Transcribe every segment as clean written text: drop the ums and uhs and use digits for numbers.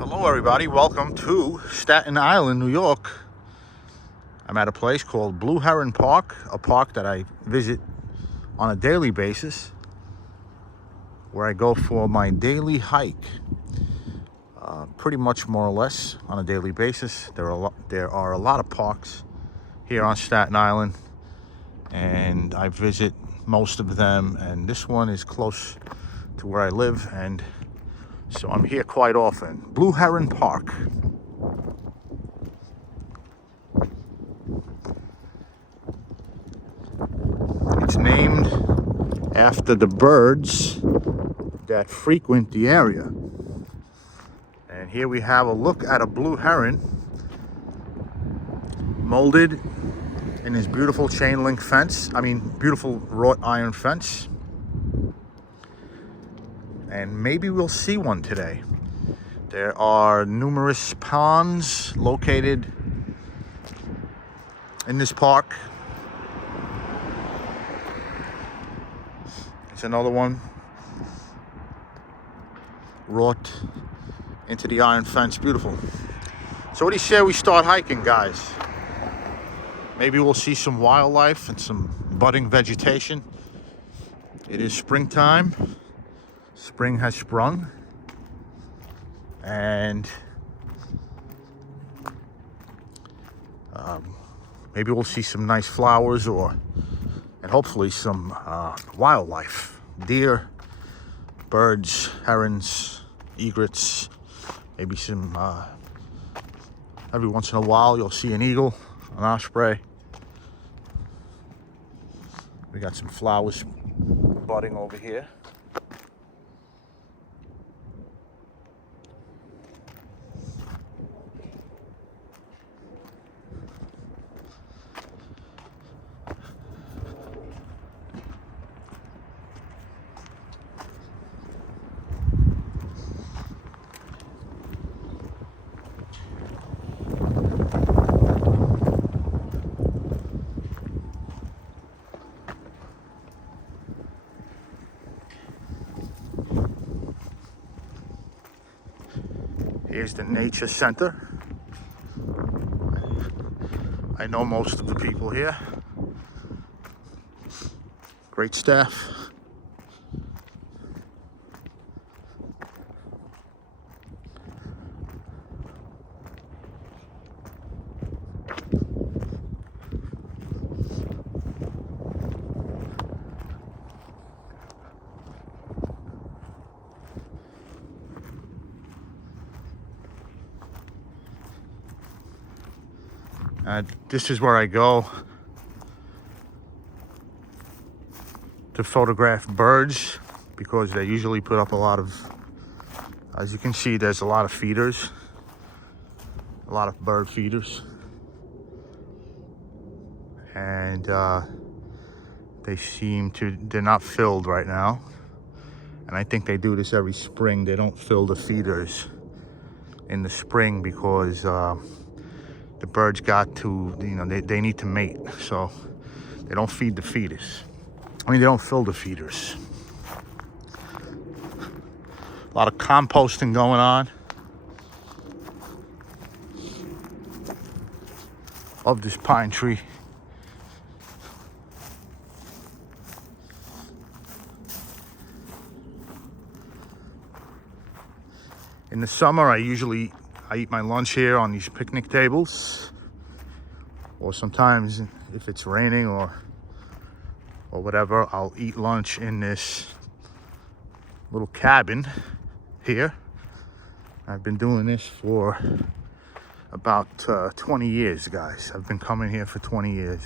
Hello everybody, welcome to Staten Island, New York. I'm at a place called Blue Heron Park, a park that I visit on a daily basis, where I go for my daily hike. Pretty much more or less on a daily basis. There are a lot of parks here on Staten Island, and I visit most of them, and this one is close to where I live, and so I'm here quite often. Blue Heron Park. It's named after the birds that frequent the area. And here we have a look at a blue heron molded in this beautiful chain link fence. Beautiful wrought iron fence. And maybe we'll see one today. There are numerous ponds located in this park. It's another one wrought into the iron fence. Beautiful. So what do you say we start hiking, guys? Maybe we'll see some wildlife and some budding vegetation. It is springtime. Spring has sprung, and maybe we'll see some nice flowers, and hopefully some wildlife, deer, birds, herons, egrets, maybe some, every once in a while you'll see an eagle, an osprey. We got some flowers budding over here. Here's the nature center. I know most of the people here. Great staff. This is where I go to photograph birds, because they usually put up a lot of, as you can see, there's a lot of feeders, a lot of bird feeders, and they're not filled right now, and I think they do this every spring. They don't fill the feeders in the spring because the birds got to, they need to mate, so they don't feed the feeders. They don't fill the feeders. A lot of composting going on of this pine tree. In the summer, I eat my lunch here on these picnic tables, or sometimes if it's raining or whatever, I'll eat lunch in this little cabin here. I've been doing this for about 20 years, guys. I've been coming here for 20 years.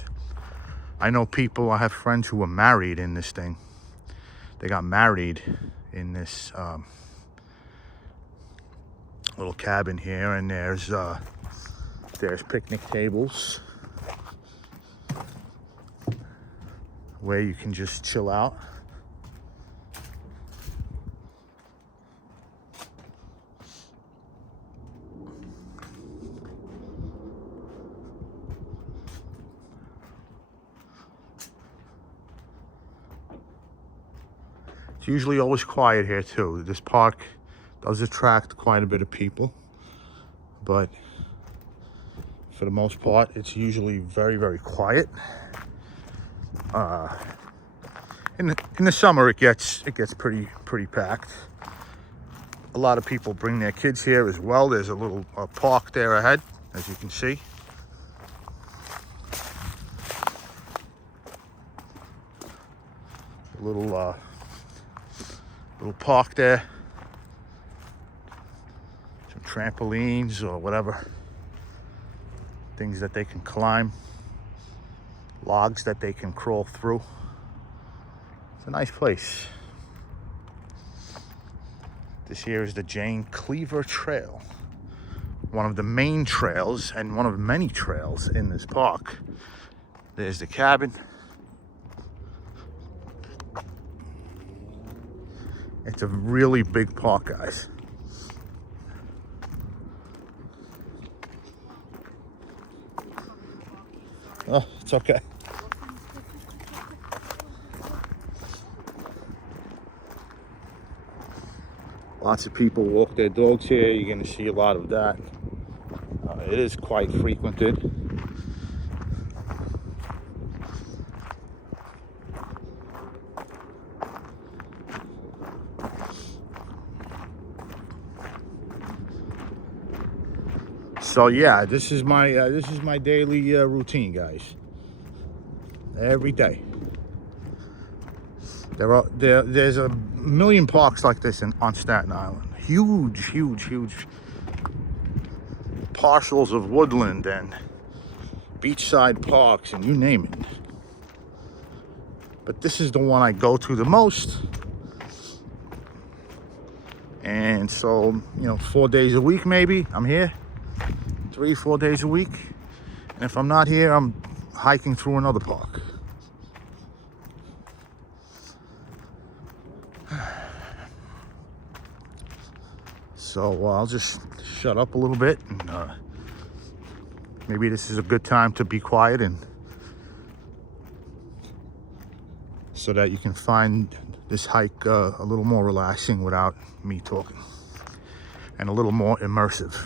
I have friends who were married in this thing. They got married in this little cabin here, and there's picnic tables where you can just chill out. It's usually always quiet here too. This park does attract quite a bit of people. but for the most part, it's usually very, very quiet. In the summer, it gets pretty packed. A lot of people bring their kids here as well. There's a little park there ahead, as you can see. A little park there. Some trampolines or whatever. Things that they can climb. Logs that they can crawl through. It's a nice place. This here is the Jane Cleaver Trail. One of the main trails and one of many trails in this park. There's the cabin. It's a really big park, guys. Oh, it's okay. Lots of people walk their dogs here. You're going to see a lot of that. It is quite frequented. So yeah, this is my daily routine, guys. Every day. There's a million parks like this on Staten Island. Huge parcels of woodland and beachside parks and you name it. But this is the one I go to the most. And so, 4 days a week maybe, I'm here. 3-4 days a week. And if I'm not here, I'm hiking through another park. So I'll just shut up a little bit, and maybe this is a good time to be quiet, and so that you can find this hike a little more relaxing without me talking, and a little more immersive.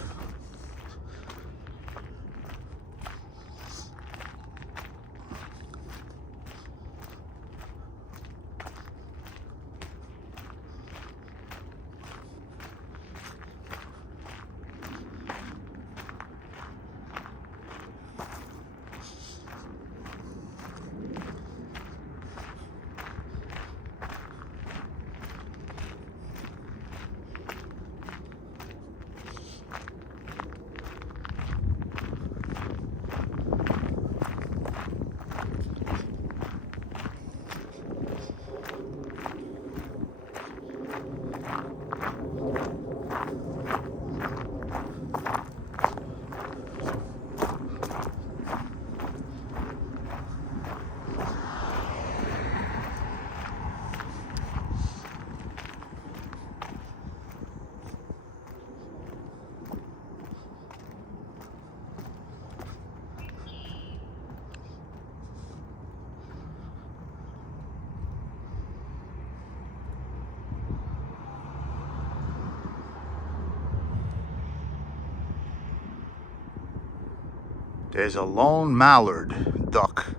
There's a lone mallard duck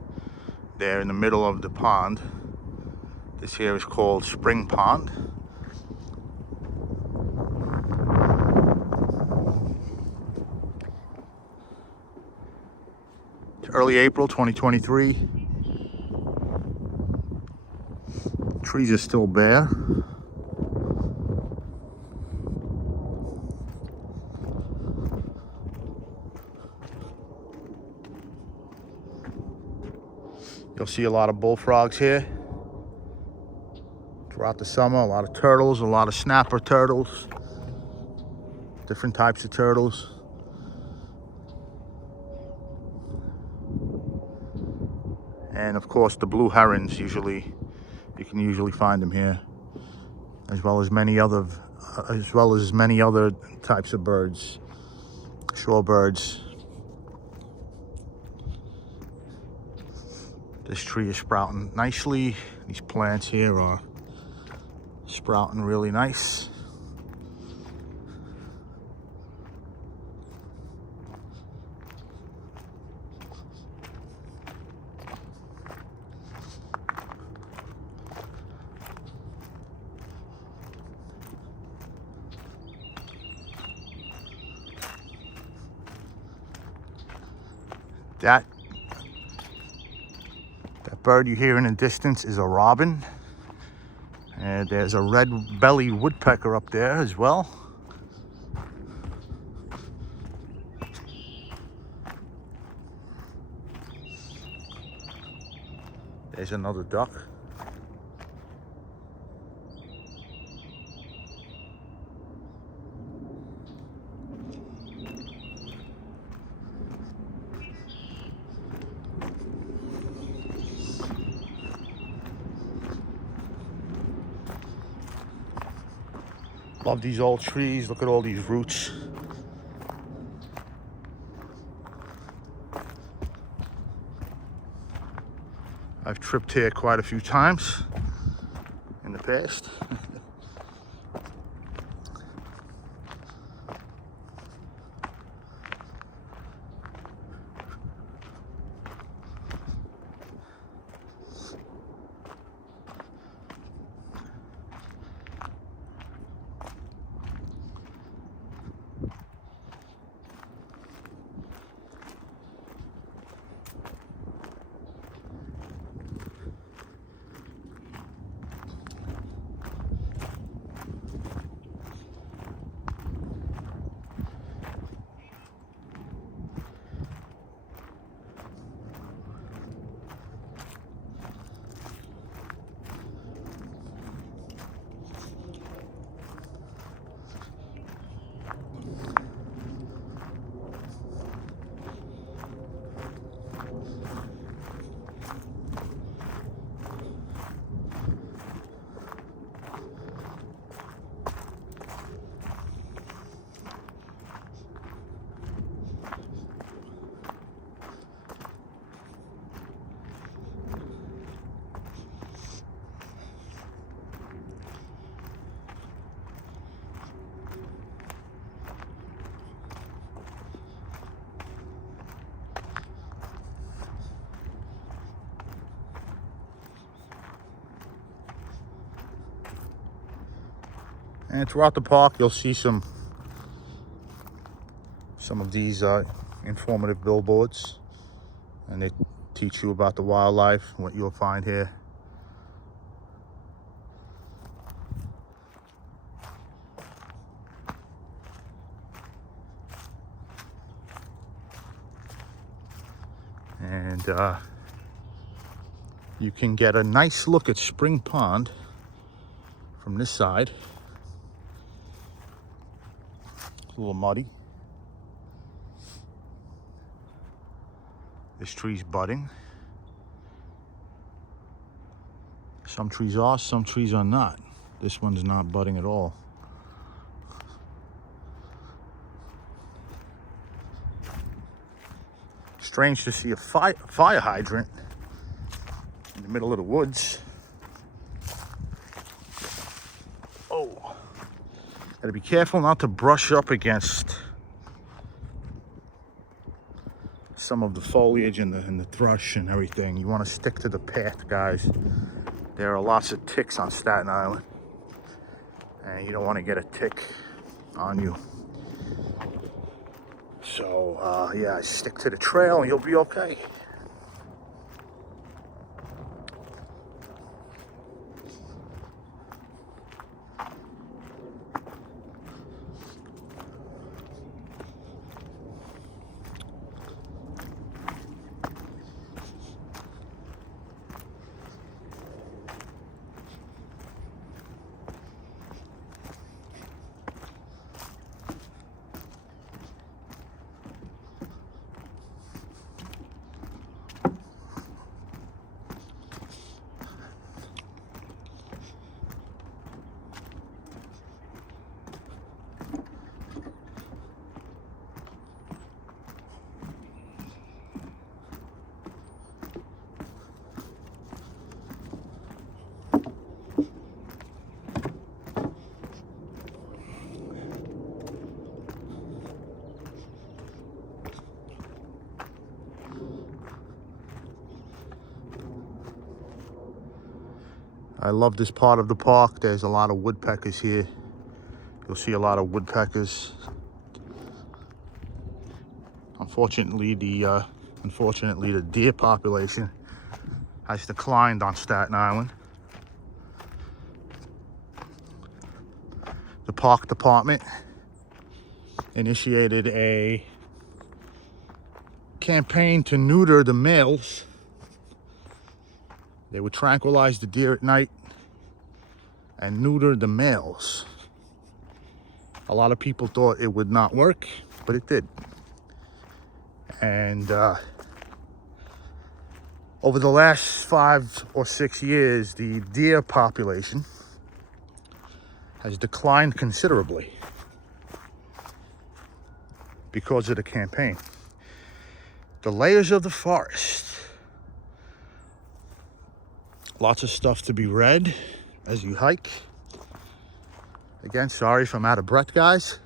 there in the middle of the pond. This here is called Spring Pond. It's early April 2023. Trees are still bare. You'll see a lot of bullfrogs here throughout the summer. A lot of turtles, a lot of snapper turtles, different types of turtles. And of course the blue herons, you can usually find them here, as well as many other types of birds, shorebirds. This tree is sprouting nicely. These plants here are sprouting really nice. That bird you hear in the distance is a robin. And there's a red-bellied woodpecker up there as well. There's another duck. Love these old trees. Look at all these roots. I've tripped here quite a few times in the past. And throughout the park, you'll see some of these informative billboards, and they teach you about the wildlife, what you'll find here. And you can get a nice look at Spring Pond from this side. It's a little muddy. This tree's budding. Some trees are, some trees are not. This one's not budding at all. Strange to see a fire hydrant in the middle of the woods. Oh, gotta be careful not to brush up against some of the foliage and the thrush and everything. You want to stick to the path, guys. There are lots of ticks on Staten Island, and you don't want to get a tick on you. So yeah, stick to the trail and you'll be okay. I love this part of the park. There's a lot of woodpeckers here. You'll see a lot of woodpeckers. Unfortunately, the Unfortunately, the deer population has declined on Staten Island. The park department initiated a campaign to neuter the males. They would tranquilize the deer at night and neuter the males. A lot of people thought it would not work, but it did. And over the last 5 or 6 years, the deer population has declined considerably because of the campaign. The layers of the forest. Lots of stuff to be read as you hike. Again, sorry if I'm out of breath, guys.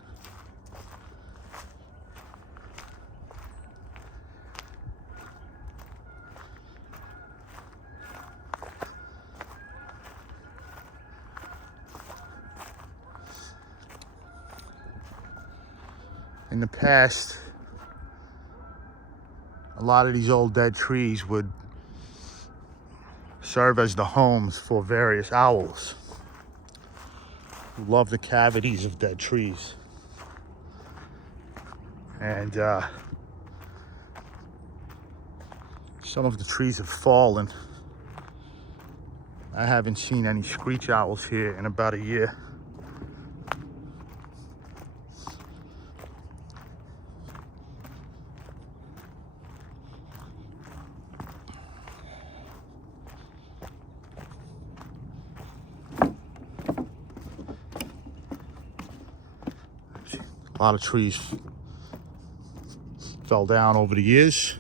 In the past, a lot of these old dead trees would serve as the homes for various owls who love the cavities of dead trees. And some of the trees have fallen. I haven't seen any screech owls here in about a year. A lot of trees fell down over the years.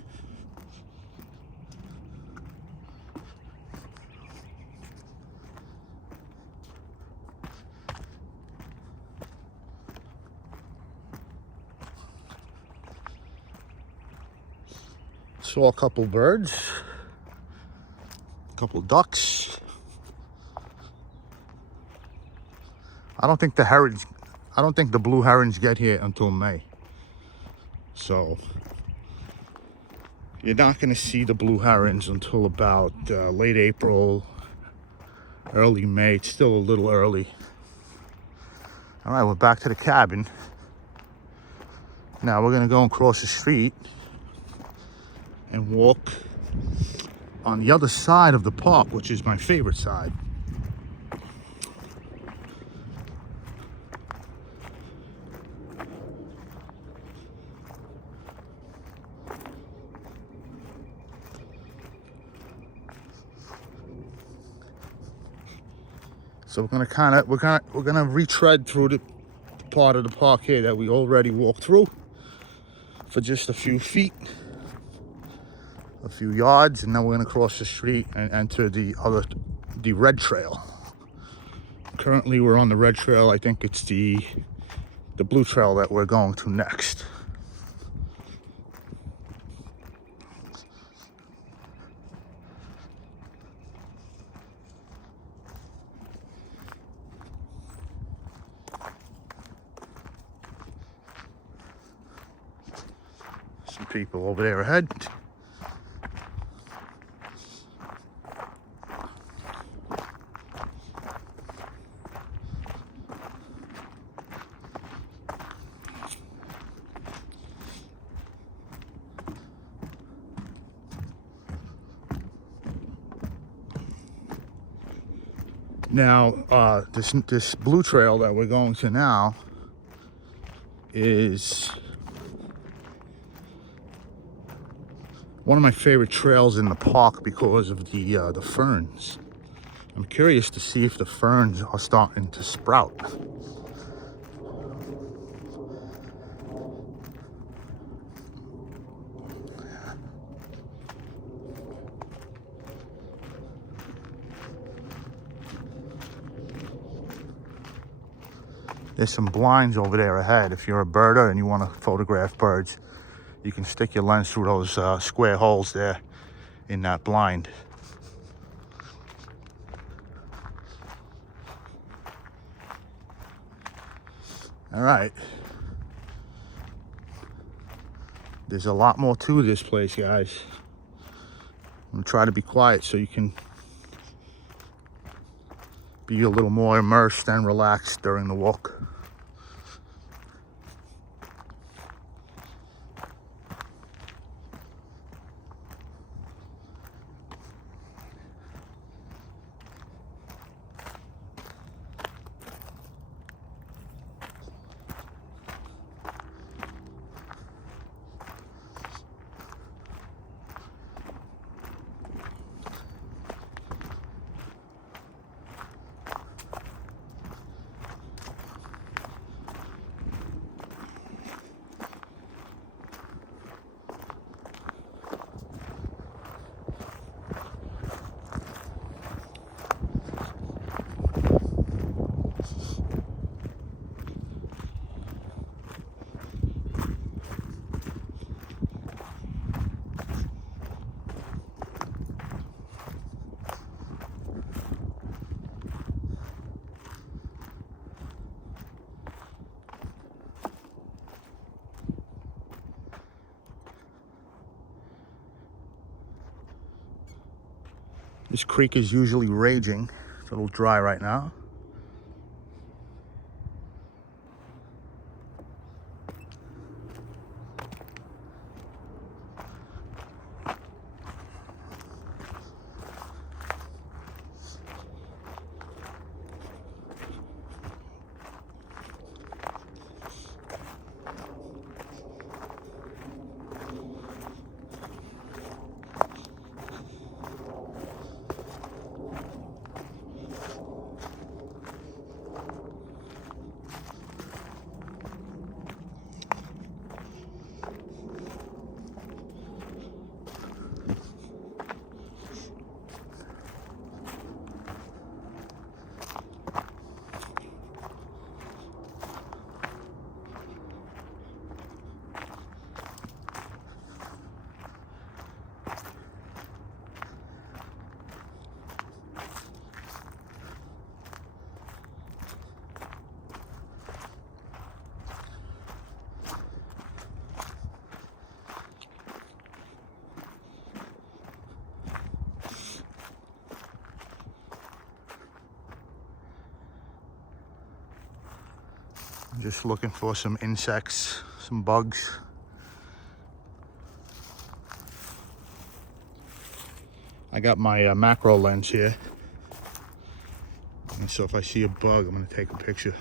Saw a couple birds, a couple ducks. I don't think the blue herons get here until May. So you're not going to see the blue herons until about late April, early May. It's still a little early. All right, we're back to the cabin. Now we're going to go across the street and walk on the other side of the park, which is my favorite side. So we're gonna retread through the part of the park here that we already walked through for just a few feet, a few yards, and then we're gonna cross the street and enter the red trail. Currently we're on the red trail. I think it's the blue trail that we're going to next. Some people over there ahead. Now, this blue trail that we're going to now is one of my favorite trails in the park because of the ferns. I'm curious to see if the ferns are starting to sprout. There's some blinds over there ahead. If you're a birder and you want to photograph birds, you can stick your lens through those square holes there in that blind. All right. There's a lot more to this place, guys. I'm gonna try to be quiet so you can be a little more immersed and relaxed during the walk. This creek is usually raging. It's a little dry right now. I'm just looking for some insects, some bugs. I got my macro lens here. And so if I see a bug, I'm gonna take a picture.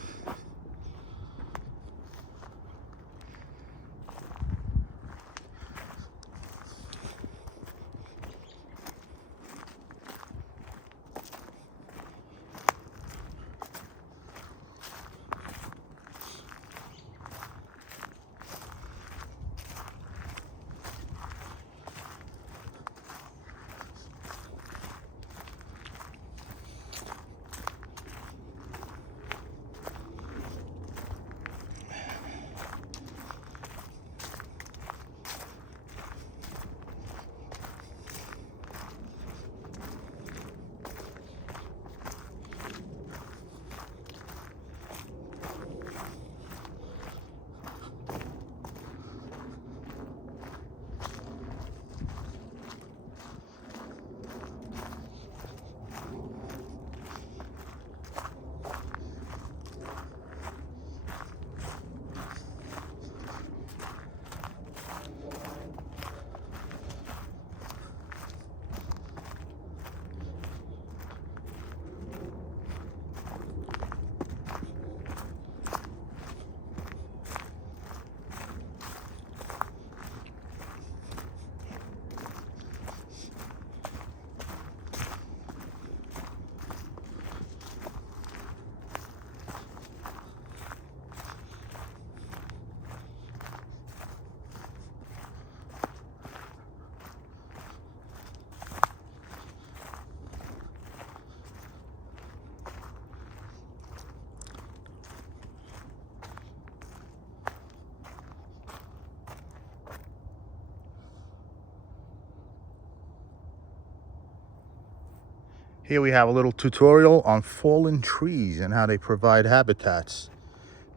Here we have a little tutorial on fallen trees and how they provide habitats.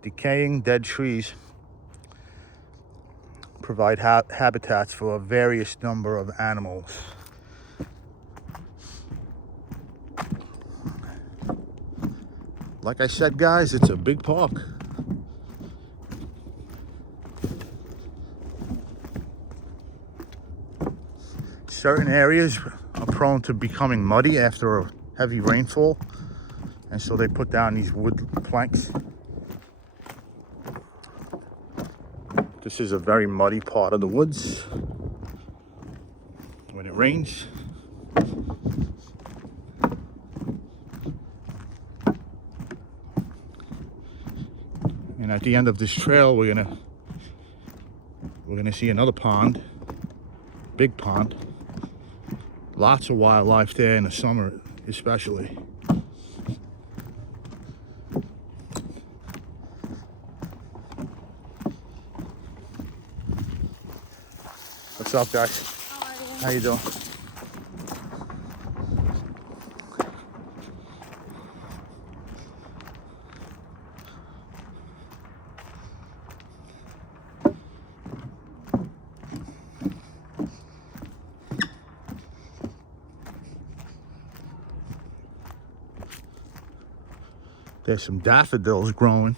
Decaying dead trees provide habitats for a various number of animals. Like I said, guys, it's a big park. Certain areas are prone to becoming muddy after a heavy rainfall, and so they put down these wood planks. This is a very muddy part of the woods when it rains. And at the end of this trail, we're gonna see another pond, big pond. Lots of wildlife there in the summer, especially. What's up, guys? How you doing? There's some daffodils growing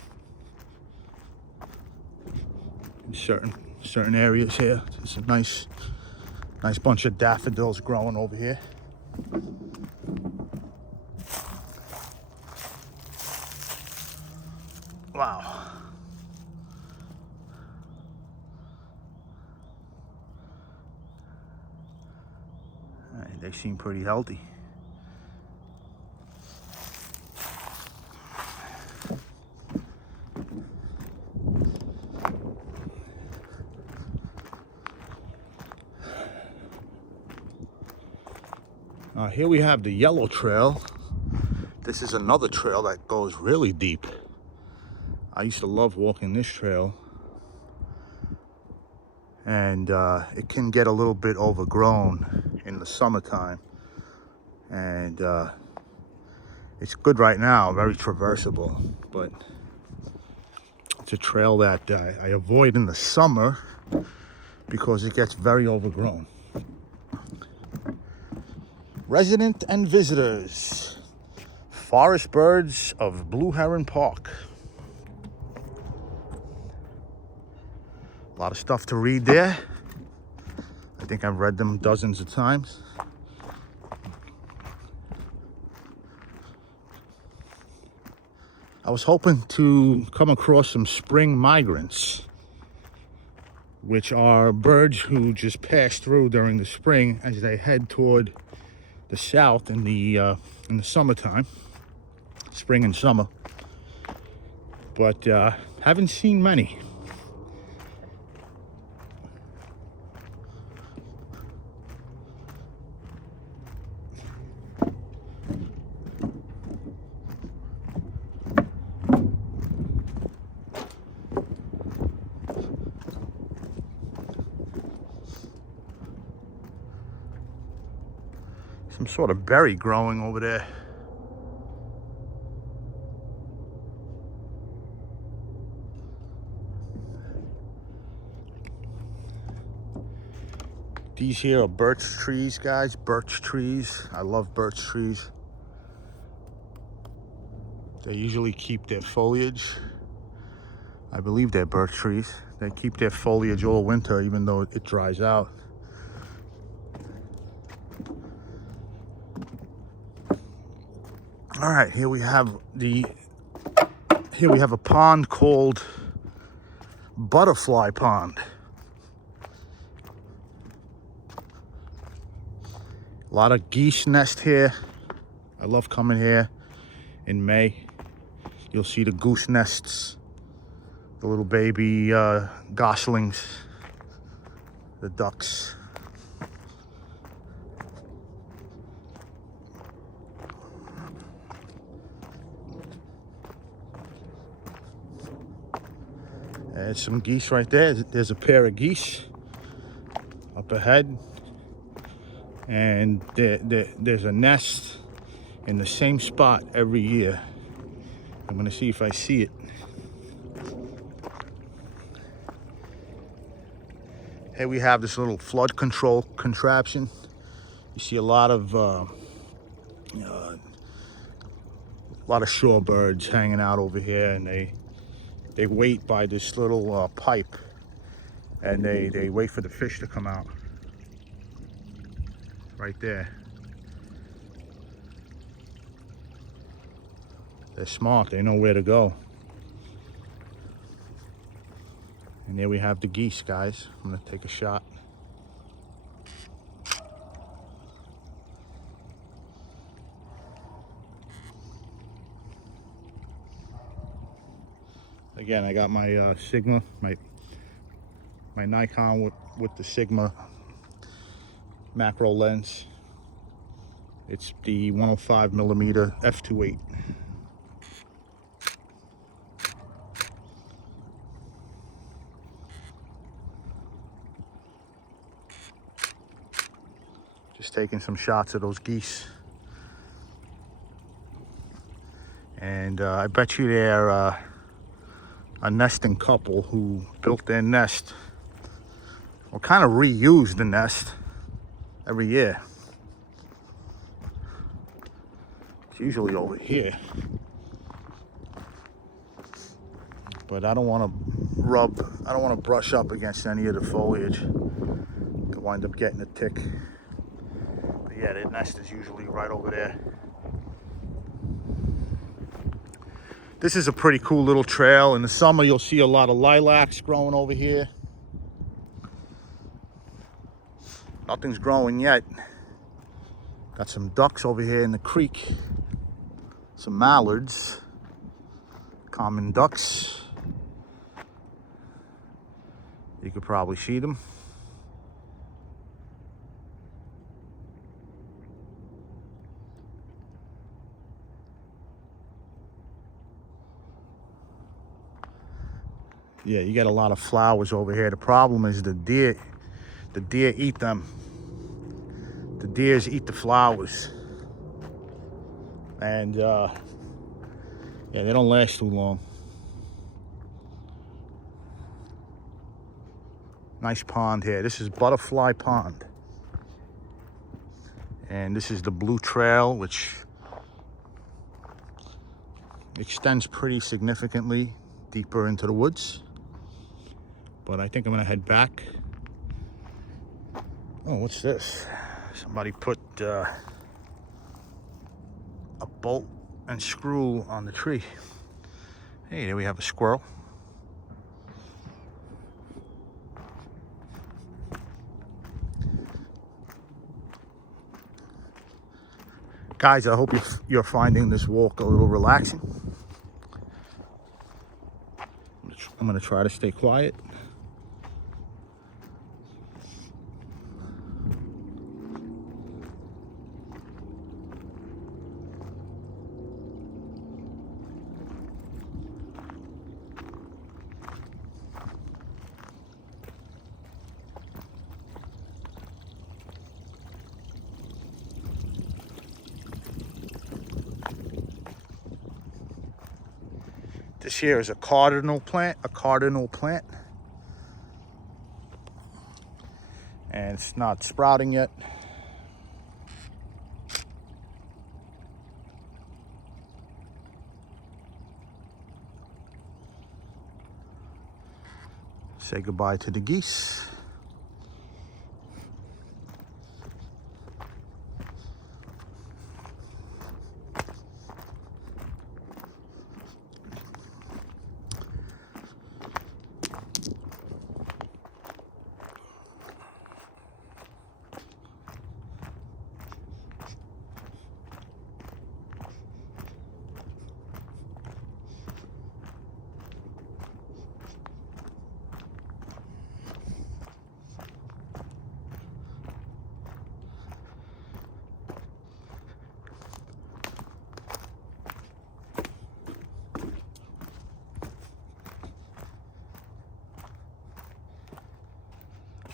in certain areas here. There's a nice bunch of daffodils growing over here. Wow. All right, they seem pretty healthy. Here we have the yellow trail. This is another trail that goes really deep. I used to love walking this trail, and it can get a little bit overgrown in the summertime, and it's good right now, very traversable, but it's a trail that I avoid in the summer because it gets very overgrown. Resident and visitors, forest birds of Blue Heron Park. A lot of stuff to read there. I think I've read them dozens of times. I was hoping to come across some spring migrants, which are birds who just pass through during the spring as they head toward the south in the summertime, spring and summer, but haven't seen many. Some sort of berry growing over there. These here are birch trees, guys. Birch trees. I love birch trees. They usually keep their foliage. I believe they're birch trees. They keep their foliage all winter, even though it dries out. All right, here we have a pond called Butterfly Pond. A lot of geese nest here. I love coming here in May. You'll see the goose nests, the little baby goslings, the ducks. There's some geese right there. There's a pair of geese up ahead. And there's a nest in the same spot every year. I'm gonna see if I see it. Here we have this little flood control contraption. You see a lot of shorebirds hanging out over here, and they wait by this little pipe, and they wait for the fish to come out. Right there. They're smart, they know where to go. And there we have the geese, guys. I'm gonna take a shot. Again, I got my Sigma, my Nikon with the Sigma macro lens. It's the 105mm f2.8. Just taking some shots of those geese. And I bet you they're a nesting couple who built their nest, or kind of reused the nest every year. It's usually over here. But I don't want to brush up against any of the foliage. Could wind up getting a tick. But yeah, their nest is usually right over there. This is a pretty cool little trail. In the summer, you'll see a lot of lilacs growing over here. Nothing's growing yet. Got some ducks over here in the creek. Some mallards. Common ducks. You could probably see them. Yeah, you get a lot of flowers over here. The problem is the deer eat them. The deers eat the flowers. And yeah, they don't last too long. Nice pond here. This is Butterfly Pond. And this is the Blue Trail, which extends pretty significantly deeper into the woods. But I think I'm gonna head back. Oh, what's this? Somebody put a bolt and screw on the tree. Hey, there we have a squirrel. Guys, I hope you're finding this walk a little relaxing. I'm gonna try to stay quiet. This here is a cardinal plant, and it's not sprouting yet. Say goodbye to the geese.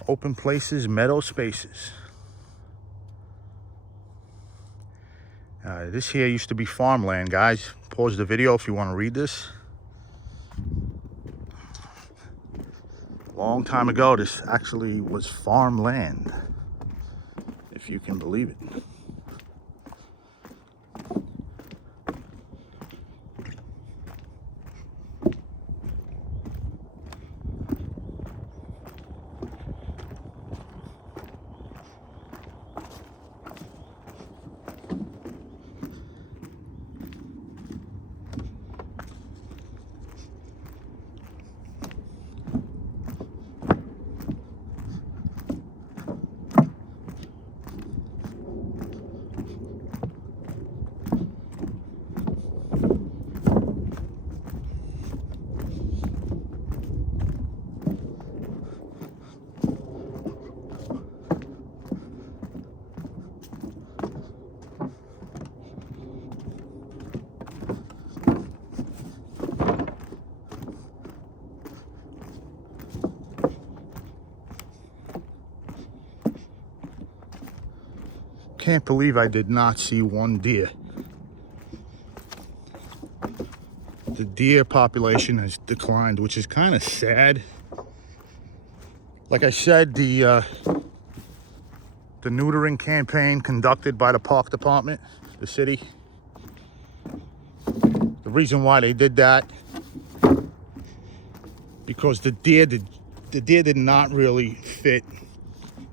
Open places, meadow spaces. This here used to be farmland, guys. Pause the video if you want to read this. long time ago, this actually was farmland, if you can believe it. Can't believe I did not see one deer. The deer population has declined, which is kind of sad. Like I said, the neutering campaign conducted by the park department, the city. The reason why they did that, because the deer did not really fit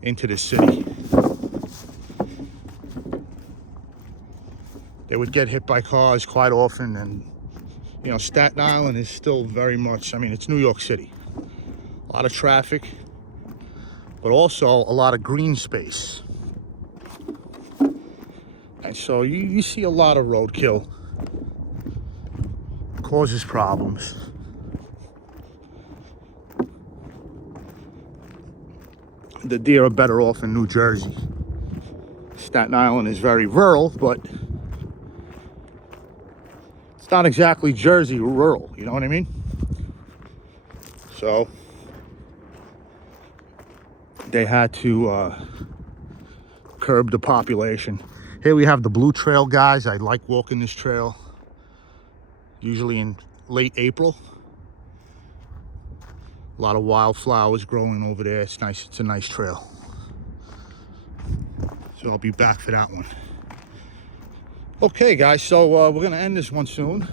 into the city. They would get hit by cars quite often, and you know, Staten Island is still very much, I mean, it's New York City. A lot of traffic, but also a lot of green space. And so you see a lot of roadkill. Causes problems. The deer are better off in New Jersey. Staten Island is very rural, but it's not exactly Jersey rural, you know what I mean? So they had to curb the population. Here we have the Blue Trail, guys. I like walking this trail, usually in late April. A lot of wildflowers growing over there. It's nice. It's a nice trail. So I'll be back for that one. Okay, guys, so we're gonna end this one soon.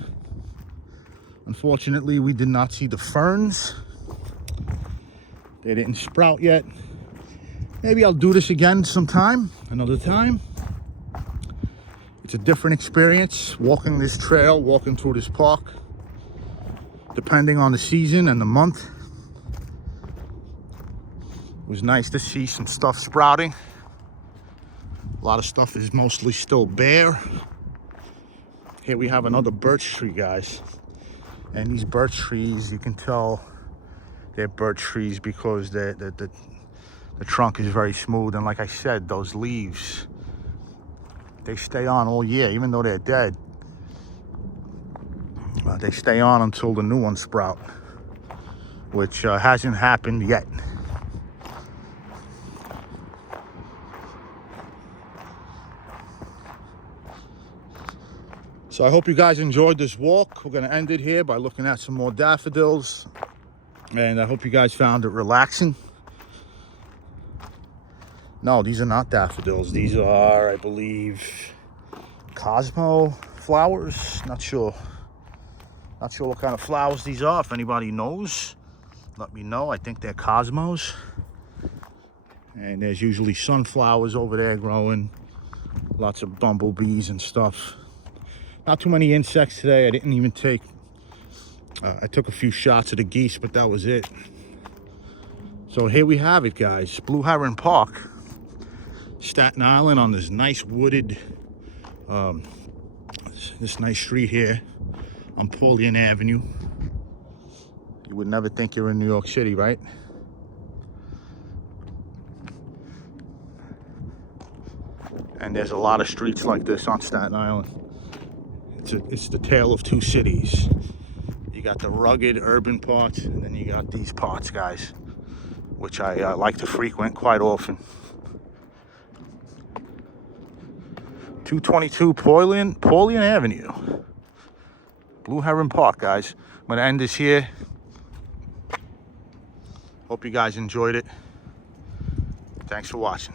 Unfortunately, we did not see the ferns. They didn't sprout yet. Maybe I'll do this again sometime, another time. It's a different experience walking this trail, walking through this park, depending on the season and the month. It was nice to see some stuff sprouting. A lot of stuff is mostly still bare. Here we have another birch tree, guys. And these birch trees, you can tell they're birch trees because the trunk is very smooth. And like I said, those leaves, they stay on all year, even though they're dead. They stay on until the new ones sprout, which hasn't happened yet. So I hope you guys enjoyed this walk. We're gonna end it here by looking at some more daffodils. And I hope you guys found it relaxing. No, these are not daffodils. These are, I believe, Cosmo flowers. Not sure what kind of flowers these are. If anybody knows, let me know. I think they're Cosmos. And there's usually sunflowers over there growing. Lots of bumblebees and stuff. Not too many insects today. I didn't even take, I took a few shots of the geese, but that was it. So here we have it, guys. Blue Heron Park, Staten Island, on this nice wooded, this nice street here on Paulian Avenue. You would never think you're in New York City, right? And there's a lot of streets like this on Staten Island. It's the tale of two cities. You got the rugged urban parts, and then you got these parts, guys, which I like to frequent quite often. 222 Paulian Avenue. Blue Heron Park, guys. I'm gonna end this here. Hope you guys enjoyed it. Thanks for watching.